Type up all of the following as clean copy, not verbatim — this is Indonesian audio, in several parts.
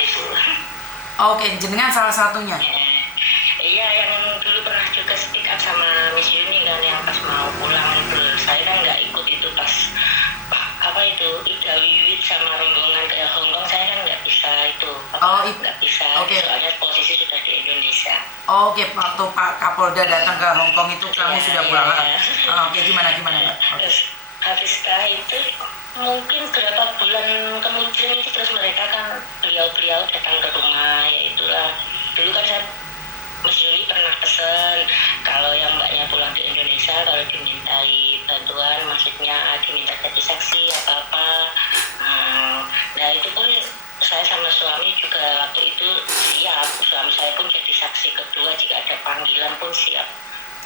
itu. Oke, jenengan salah satunya. Iya, yang dulu pernah juga speak up sama Miss Yuni kan, yang pas mau pulang itu. Saya kan nggak ikut itu pas apa itu Ida Wiwit sama rombongan ke Hong Kong. Saya kan nggak bisa itu. Nggak bisa. Okay. Soalnya posisi sudah di Indonesia. Oke, waktu Pak Kapolda datang ke Hong Kong itu kamu sudah pulang. Oke, gimana Mbak? Terus habis setelah itu mungkin berapa bulan kemudian itu terus mereka kan beliau datang ke rumah, ya itulah. Dulu kan saya Mas Yuni pernah pesen kalau yang mbaknya pulang di Indonesia kalau dimintai bantuan, maksudnya diminta jadi saksi apa-apa. Nah itu pun saya sama suami juga waktu itu siap. Suami saya pun jadi saksi kedua jika ada panggilan pun siap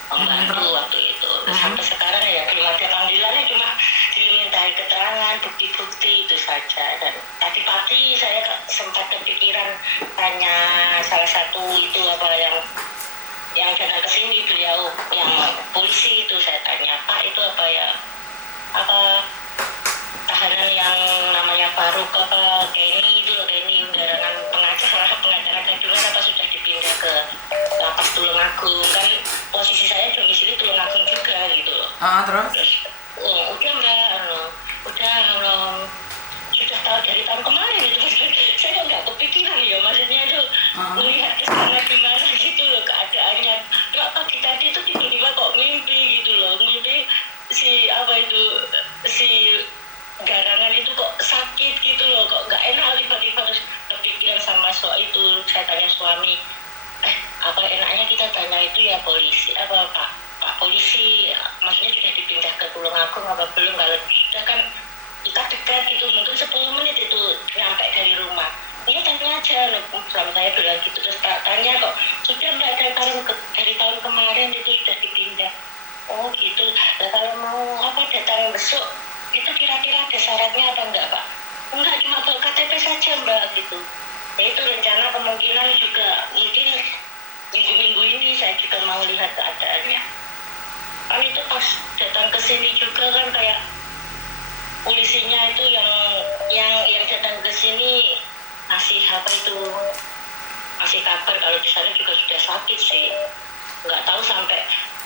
membantu waktu itu. Sampai sekarang ya belum ada panggilannya, cuma dimintai keterangan, bukti-bukti itu saja. Dan tadi pagi saya sempat kepikiran tanya salah satu itu apa yang datang ke sini, beliau yang polisi itu, saya tanya, Pak itu apa ya, apa tahanan yang namanya Faruk apa Kenny itu loh, Kenny undarangan pengacara gadungan apa sudah dipindah ke lapas Tulungagung kan, posisi saya domisili Tulungagung juga gitu loh. Terus udah mbak, udah sudah tahu dari tahun kemarin itu. Saya nggak kepikiran ya, maksudnya itu melihat kesana gimana gitu loh keadaannya. Nggak pagi tadi itu tiba-tiba kok mimpi gitu loh, mimpi si garangan itu kok sakit gitu loh, kok nggak enak, tiba-tiba terus kepikiran sama soal itu. Saya tanya suami, apa enaknya kita tanya itu ya polisi, apa Pak polisi, maksudnya sudah dipindah ke Tulungagung apa belum, kalau sudah kan kita dekat gitu, mungkin 10 menit itu nyampe dari rumah. Iya tanya aja loh, suami saya bilang gitu. Terus tanya kok sudah nggak ada dari tahun kemarin itu sudah dipindah. Oh gitu. Nah kalau mau datang besok itu kira-kira ada syaratnya apa enggak Pak? Enggak, cuma bawa KTP saja Mbak gitu. Ya itu rencana kemungkinan juga mungkin minggu-minggu ini saya juga mau lihat keadaannya. Kan itu pas datang ke sini juga kan kayak polisinya itu yang datang ke sini ngasih ngasih kabar kalau di sana juga sudah sakit sih. Nggak tahu sampai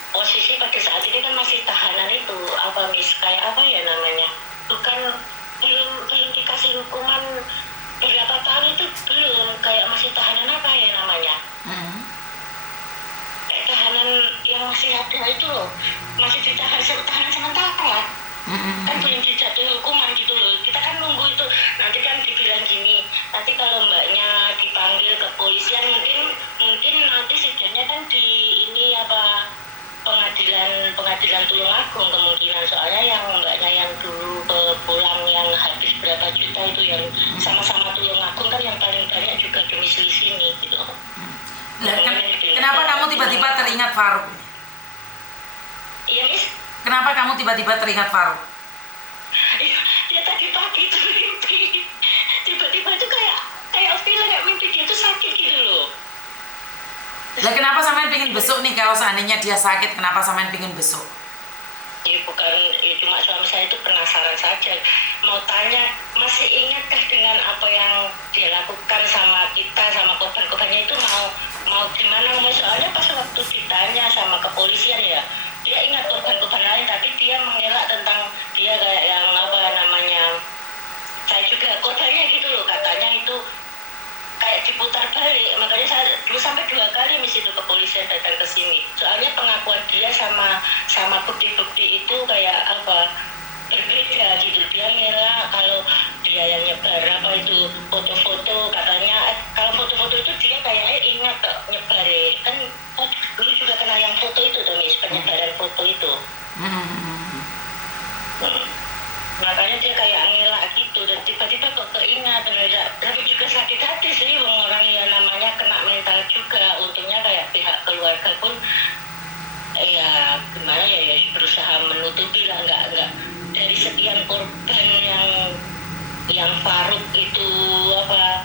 posisi pada saat ini kan masih tahanan itu apa kayak apa ya namanya, bukan belum dikasih hukuman berapa tahun itu, belum, kayak masih tahanan apa ya namanya, kayak tahanan yang masih ada itu loh, masih ditahan sementara kan belum dijatuhi hukuman gitu loh. Kita kan nunggu itu, nanti kan dibilang gini, nanti kalau mbaknya dipanggil ke polisian mungkin nanti sidangnya kan di ini apa pengadilan Tulungagung kemungkinan, soalnya yang mbaknya yang dulu pulang yang habis berapa juta itu yang sama-sama Tulungagung kan yang paling banyak juga domisili sini gitu. Kenapa kamu tiba-tiba teringat Faruk? Iya Miss? Kenapa kamu tiba-tiba teringat Faruk? Ya tadi pagi itu mimpi, tiba-tiba itu kayak film, kayak mimpi dia itu sakit gitu loh. Lah kenapa sampean pengen besok nih, kalau seandainya dia sakit, kenapa sampean pengen besok? Ya bukan, ya cuma suami saya itu penasaran saja. Mau tanya, masih ingatkah dengan apa yang dia lakukan sama kita, sama korban-korbannya itu, mau gimana? Soalnya pas waktu ditanya sama kepolisian ya, dia ingat korban-korban lain, tapi dia mengelak tentang dia kayak yang apa namanya, saya juga korbannya gitu loh, katanya itu kayak diputar balik. Makanya saya dulu sampai 2 kali misi itu kepolisian datang ke sini, soalnya pengakuan dia sama bukti-bukti itu kayak apa, berbeda gitu. Dia ngelak kalau dia yang nyebar apa itu foto-foto, katanya kalau foto-foto itu dia kayak ingat kok nyebar kan. Dulu juga kena yang foto itu tuh Miss, penyebaran foto itu. Makanya dia kayak ngelak gitu, dan tiba-tiba kok keingat. Tapi juga sakit hati sih, orang yang namanya kena mental juga. Untungnya kayak pihak keluarga pun ya gimana ya berusaha menutupi lah, nggak dari sekian korban yang Faruk itu apa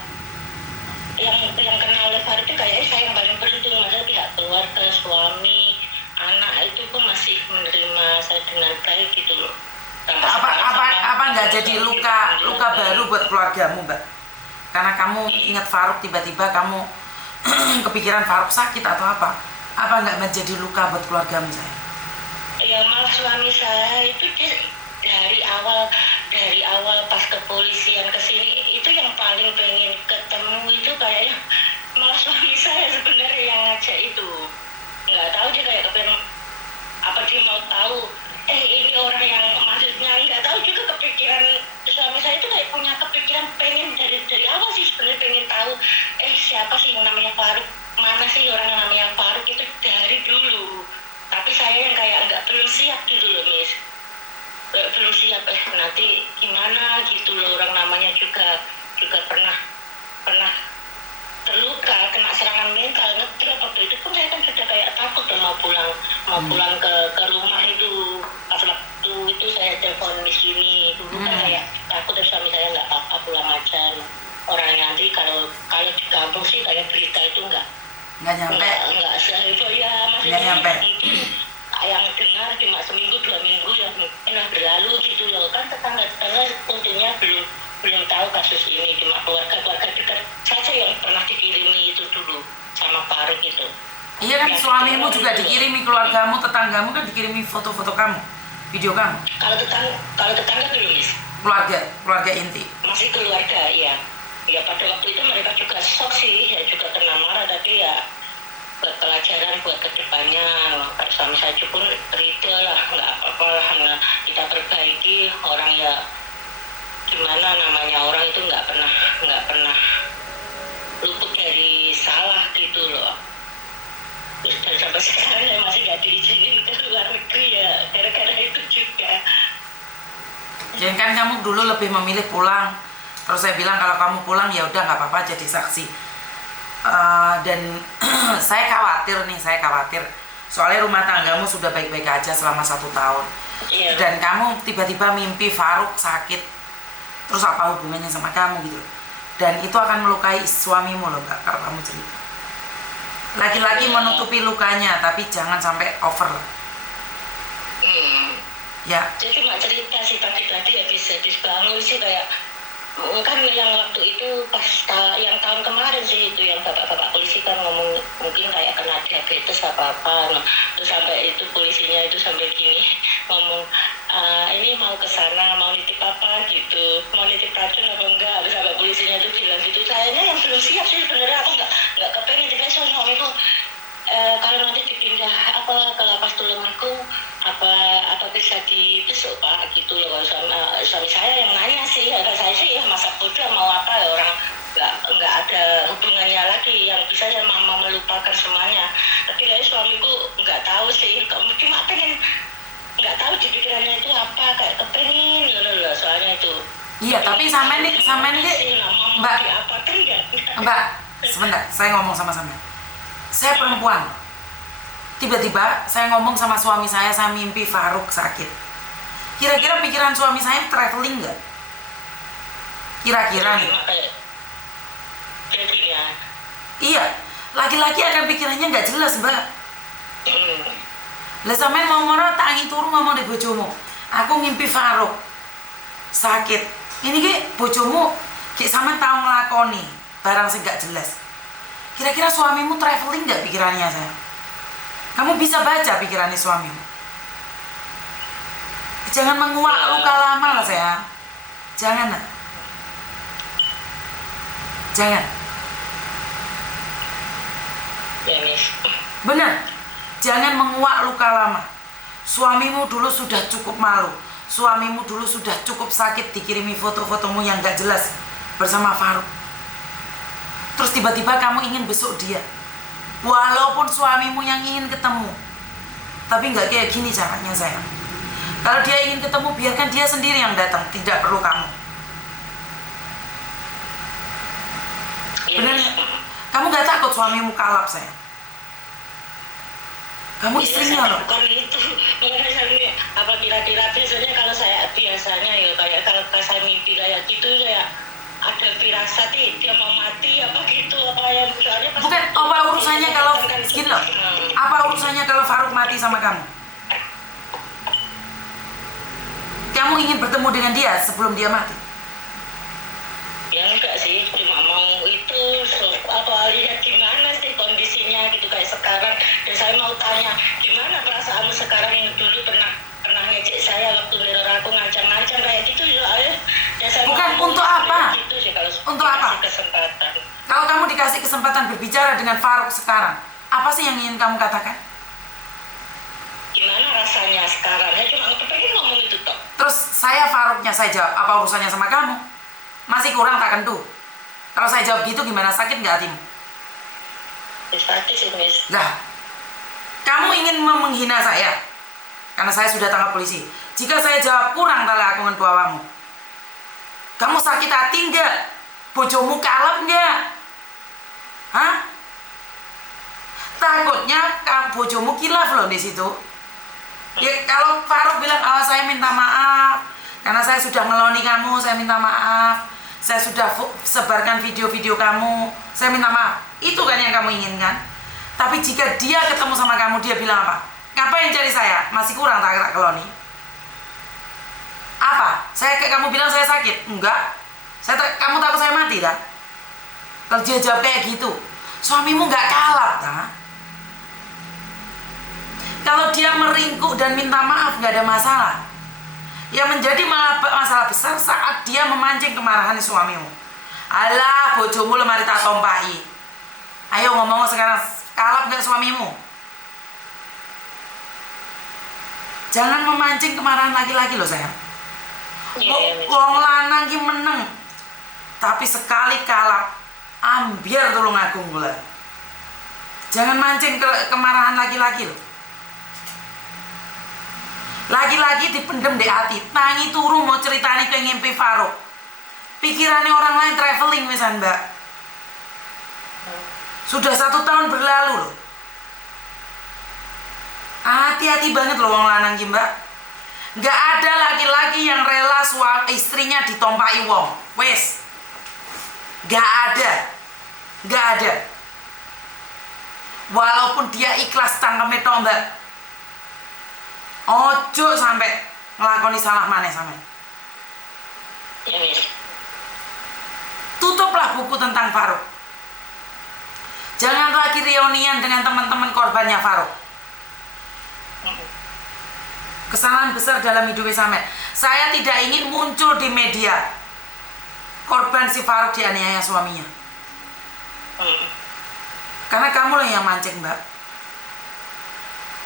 yang kena oleh Faruk itu kayaknya saya yang paling beruntung. Maksudnya pihak keluarga, suami, anak itu pun masih menerima saya dengan baik gitu loh. Apa nggak jadi luka baru buat keluargamu, Mbak? Karena kamu ingat Faruk, tiba-tiba kamu kepikiran Faruk sakit atau apa? Apa nggak menjadi luka buat keluargamu saya? Ya malah suami saya itu dari awal pas kepolisian ke sini itu yang paling pengen ketemu itu kayaknya malah suami saya sebenarnya yang ngajak itu. Nggak tahu dia kayak kepengen apa dia mau tahu ini orang yang maksudnya nggak tahu juga kepikiran suami saya itu kayak punya kepikiran pengen dari awal sih sebenarnya pengen tahu siapa sih yang namanya Faruk, mana sih orang yang namanya Faruk itu dari dulu. Tapi saya yang kayak belum siap gitu loh Miss, belum siap nanti gimana gitu loh, orang namanya juga pernah terluka, kena serangan mental, ngedrop waktu itu pun saya kan sudah kayak takut dan mau pulang ke rumah itu. Pas waktu itu saya telepon Miss Yuni dulu kan kayak takut dan suami saya nggak apa-apa pulang aja. Orangnya nanti kalau di kampung sih kayak berita itu nggak nyampe. Nggak seheboh ya, maksudnya mungkin yang dengar cuma seminggu 2 minggu ya pernah berlalu gitu loh kan, tetangga tentunya belum tahu kasus ini, cuma keluarga dekat saja yang pernah dikirimi itu dulu sama Faruk itu. Iya kan, suamimu juga dikirimi, keluargamu, tetanggamu kan dikirimi foto-foto kamu, video kamu. Kalau tetangga belum Miss. Keluarga inti. Masih keluarga ya. Ya pada waktu itu mereka juga shock sih, ya juga kena marah, tapi ya buat pelajaran buat kedepannya. Suami saya pun ridho lah, nggak apa-apa lah, kita perbaiki. Orang ya gimana namanya, orang itu nggak pernah luput dari salah gitu loh. Terus dan sampai sekarang saya masih nggak diizinin ke luar negeri ya gara-gara itu juga. Jadi kan kamu dulu lebih memilih pulang. Terus saya bilang kalau kamu pulang ya udah nggak apa-apa jadi saksi. Dan saya khawatir soalnya rumah tanggamu sudah baik-baik aja selama 1 tahun. Iya. Dan kamu tiba-tiba mimpi Faruk sakit, terus apa hubungannya sama kamu gitu. Dan itu akan melukai suamimu loh Mbak, kalau kamu cerita. Laki-laki menutupi lukanya, tapi jangan sampai over. Ya. Saya cuma cerita sih tadi habis bangun sih kayak kan yang waktu itu pas yang tahun kemarin sih itu yang bapak-bapak polisi kan ngomong mungkin kayak kena diabetes apa-apa. Nah, terus sampai itu polisinya itu sampai gini ngomong ini mau ke sana mau nitip apa gitu, mau nitip racun apa enggak. Terus sampai polisinya itu bilang gitu, sayanya yang belum siap sih sebenarnya, aku nggak kepengen juga suamiku kalau nanti dipindah ke lapas Tulungagung apa bisa dibesuk Pak gitu loh. Suami saya yang nanya sih, saya sih ya masa bodoh mau apa ya, orang nggak ada hubungannya lagi, yang bisa ya mama melupakan semuanya. Tapi kayak suamiku nggak tahu sih, cuma pengen, nggak tahu di pikirannya itu apa, kayak kepengen loh soalnya itu. Iya, tapi sama nih Mbak, sebentar, saya ngomong sama-sama. Saya perempuan. Tiba-tiba saya ngomong sama suami saya mimpi Faruk sakit. Kira-kira pikiran suami saya traveling nggak? Kira-kira nih. Iya, laki-laki akan pikirannya nggak jelas Mbak. Lah sampean mau ngono tangi turu ngomong di bojomu. Aku ngimpi Faruk sakit. Ini ki bojomu ki sampean tau nglakoni barang sing gak jelas. Kira-kira suamimu traveling nggak pikirannya saya? Kamu bisa baca pikirannya suamimu. Jangan menguak luka lama lah saya. Jangan. Benar. Jangan menguak luka lama. Suamimu dulu sudah cukup malu. Suamimu dulu sudah cukup sakit dikirimi foto-fotomu yang gak jelas bersama Faruk. Terus tiba-tiba kamu ingin besuk dia. Walaupun suamimu yang ingin ketemu, tapi nggak kayak gini caranya sayang. Kalau dia ingin ketemu, biarkan dia sendiri yang datang, tidak perlu kamu. Benar ya? Kamu nggak takut suamimu kalap sayang? Kamu istrinya loh. Bukan itu, apa kira-kira biasanya kalau saya biasanya ya kayak kalau saya mimpi kayak gitu kayak ada firasat dia mau mati apa gitu, apa yang soalnya bukan apa urusannya kalau gini loh, apa urusannya kalau Faruk mati sama kamu? Kamu ingin bertemu dengan dia sebelum dia mati? Ya enggak sih, cuma Pak lihat gimana sih kondisinya gitu kayak sekarang. Dan saya mau tanya, gimana perasaanmu sekarang yang dulu pernah ngejek saya waktu neror aku ngancam-ngancam kayak gitu ya ayah. Dan saya Bukan, mau untuk apa? gitu sih kalau Untuk apa? dikasih kesempatan. Kalau kamu dikasih kesempatan berbicara dengan Faruk sekarang, apa sih yang ingin kamu katakan? Gimana rasanya sekarang? Saya cuma pengen ngomong itu toh. Terus saya Faruknya saya jawab, apa urusannya sama kamu? Masih kurang tak kentu. Kalau saya jawab gitu gimana, sakit nggak hatimu? Sakit sih Miss. Lah, kamu ingin menghina saya karena saya sudah tangkap polisi. Jika saya jawab kurang tala aku ngentuawamu, kamu sakit hati nggak? Bojomu kalap nggak? Hah? Takutnya bojomu kilaf loh di situ. Ya kalau Faruk bilang, oh saya minta maaf karena saya sudah ngeloni kamu, saya minta maaf, saya sudah sebarkan video-video kamu, saya minta maaf. Itu kan yang kamu inginkan. Tapi jika dia ketemu sama kamu, dia bilang apa? Ngapain cari saya? Masih kurang tak keloni? Apa? Saya kayak kamu bilang saya sakit? Enggak. Kamu takut saya mati dah? Kalau dia jawab kayak gitu, suamimu nggak kalap tak? Kalau dia meringkuk dan minta maaf nggak ada masalah. Yang menjadi masalah besar saat dia memancing kemarahan suamimu. Alah, bojomu lemari tak tompahi. Ayo ngomong sekarang, kalap nggak suamimu? Jangan memancing kemarahan laki-laki loh sayang. Wong lanang ki meneng, tapi sekali kalap, ambiar tulung agung gula. Jangan mancing kemarahan laki-laki loh. Lagi-lagi dipendem di hati, tangi turu mau ceritanya ke ngimpi Faruk. Pikirannya orang lain traveling misalnya mbak. Sudah 1 tahun berlalu loh. Hati-hati banget loh wong lanang ki mbak. Gak ada laki-laki yang rela istrinya ditompai wong. Wes. Gak ada. Gak ada. Walaupun dia ikhlas tangkeme tok mbak. Ojo sampai ngelakoni salah maneh sampe. Ya, Miss. Tutuplah buku tentang Faruk. Jangan lagi reunian dengan teman-teman korbannya Faruk. Kesalahan besar dalam hidupnya sampe. Saya tidak ingin muncul di media korban si Faruk dianiaya suaminya. Karena kamu lah yang mancing mbak.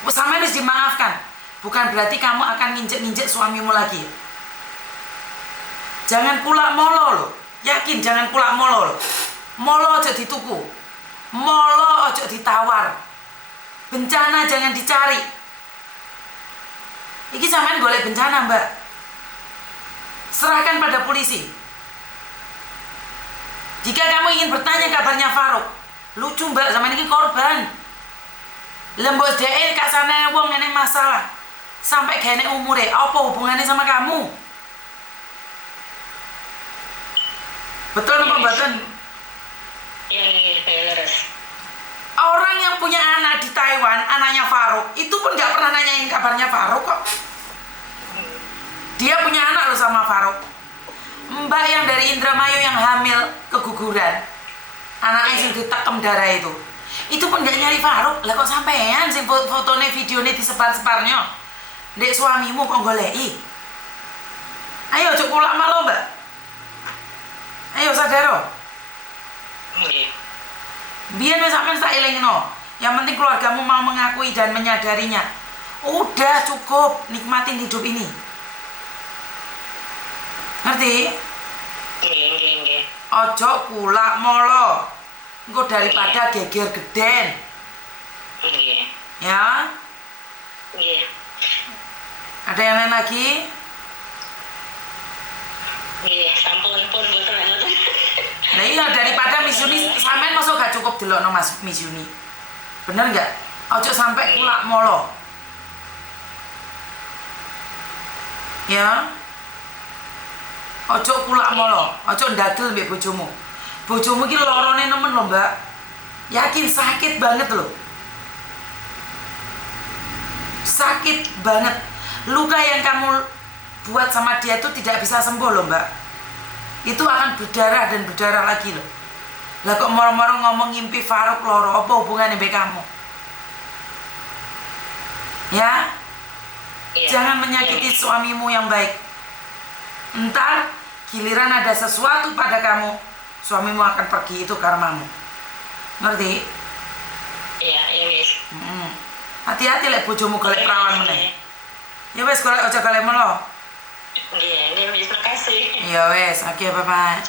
Sampai harus dimaafkan. Bukan berarti kamu akan nginjek-nginjek suamimu lagi. Jangan pula molo loh. Yakin jangan pula molo loh. Molo aja dituku. Molo aja ditawar. Bencana jangan dicari. Iki sampean golek bencana mbak. Serahkan pada polisi. Jika kamu ingin bertanya kabarnya Faruk, lucu mbak, sama ini korban. Lembut deh kasane wong ini masalah. Sampai gene umure, apa hubungannya sama kamu? Betul apa betul? Yang beres. Orang yang punya anak di Taiwan, anaknya Faruk, itu pun gak pernah nanyain kabarnya Faruk kok. Dia punya anak loh sama Faruk. Mbak yang dari Indramayu yang hamil keguguran, anaknya yang ditekem darah itu pun gak nyari Faruk. Lah kok sampean sing fotonya videonya disebar-sebarnya? Dek suamimu kok goleki. Ayo cukup lama lo mbak. Ayo sadaro. Biar sampean tak elingno. Yang penting keluargamu mau mengakui dan menyadarinya. Udah cukup, nikmatin hidup ini. Ngerti? Nggih. Ojo kulak molo. Engko daripada geger geden. Nggih. Ya? Nggih. Ada yang lain lagi? Nggih, sampun pun mboten. Nah iya, daripada Miss Yuni, sampean masuk gak cukup delokno Mas Miss Yuni. Bener gak? Ojo sampai kulak molo. Ya? Ojo kulak molo, ojo ndagel mbek bojomu. Bojomu ki lorone nemen lho, Mbak. Yakin sakit banget loh. Sakit banget. Luka yang kamu buat sama dia itu tidak bisa sembuh loh mbak. Itu akan berdarah dan berdarah lagi loh. Lah kok moro-moro ngomong ngimpi Faruk loro, apa hubungannya be kamu? Ya, Iya. jangan menyakiti suamimu yang baik. Entar giliran ada sesuatu pada kamu, suamimu akan pergi, itu karmamu. Ngerti? Iya, iya wis. Hati-hati lek bojomu golek perawan meneh. Ya wes golek aja golek melo. Iya, iya wis, makasih. Ya wes, oke bye-bye.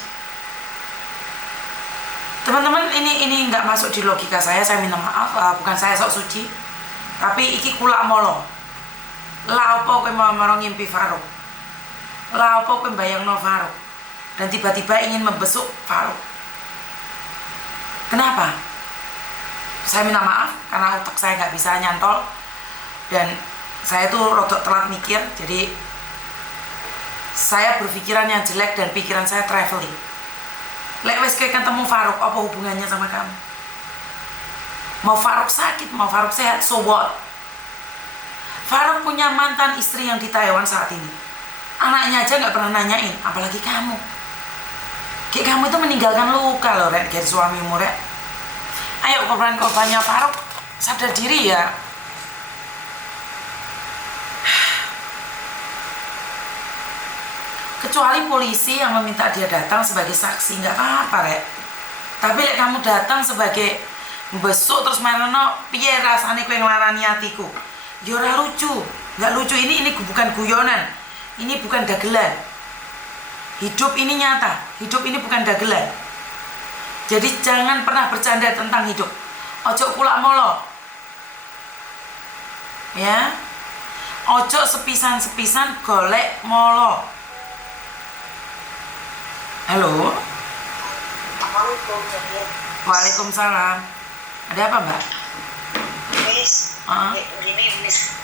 Teman-teman, ini nggak masuk di logika saya minta maaf. Bukan saya sok suci, tapi iki kulak molo. Lah apa kowe mau ngimpi Faruk? Lah apa kowe bayangno Faruk? Dan tiba-tiba ingin membesuk Faruk. Kenapa? Saya minta maaf karena otak saya nggak bisa nyantol dan saya tuh rodok telat mikir, jadi saya berpikiran yang jelek dan pikiran saya traveling. Lek wes kayak ketemu Faruk, apa hubungannya sama kamu? Mau Faruk sakit, mau Faruk sehat, so what? Faruk punya mantan istri yang di Taiwan saat ini. Anaknya aja nggak pernah nanyain, apalagi kamu. Kayak kamu itu meninggalkan luka loh, Rek, dari suamimu, Rek. Ayo korban-korbannya Faruk, sadar diri ya. Kecuali polisi yang meminta dia datang sebagai saksi, nggak apa-apa, Rek. Tapi lek kamu datang sebagai besok terus marano, piye rasane kowe nglarani atiku? Ya ora lucu, nggak lucu. Ini bukan guyonan, ini bukan dagelan. Hidup ini nyata, hidup ini bukan dagelan. Jadi jangan pernah bercanda tentang hidup. Ojo kulak molo. Ya. Ojo sepisan-sepisan golek molo. Halo. Waalaikumsalam. Ada apa, Mbak? Miss, Ah. ini Miss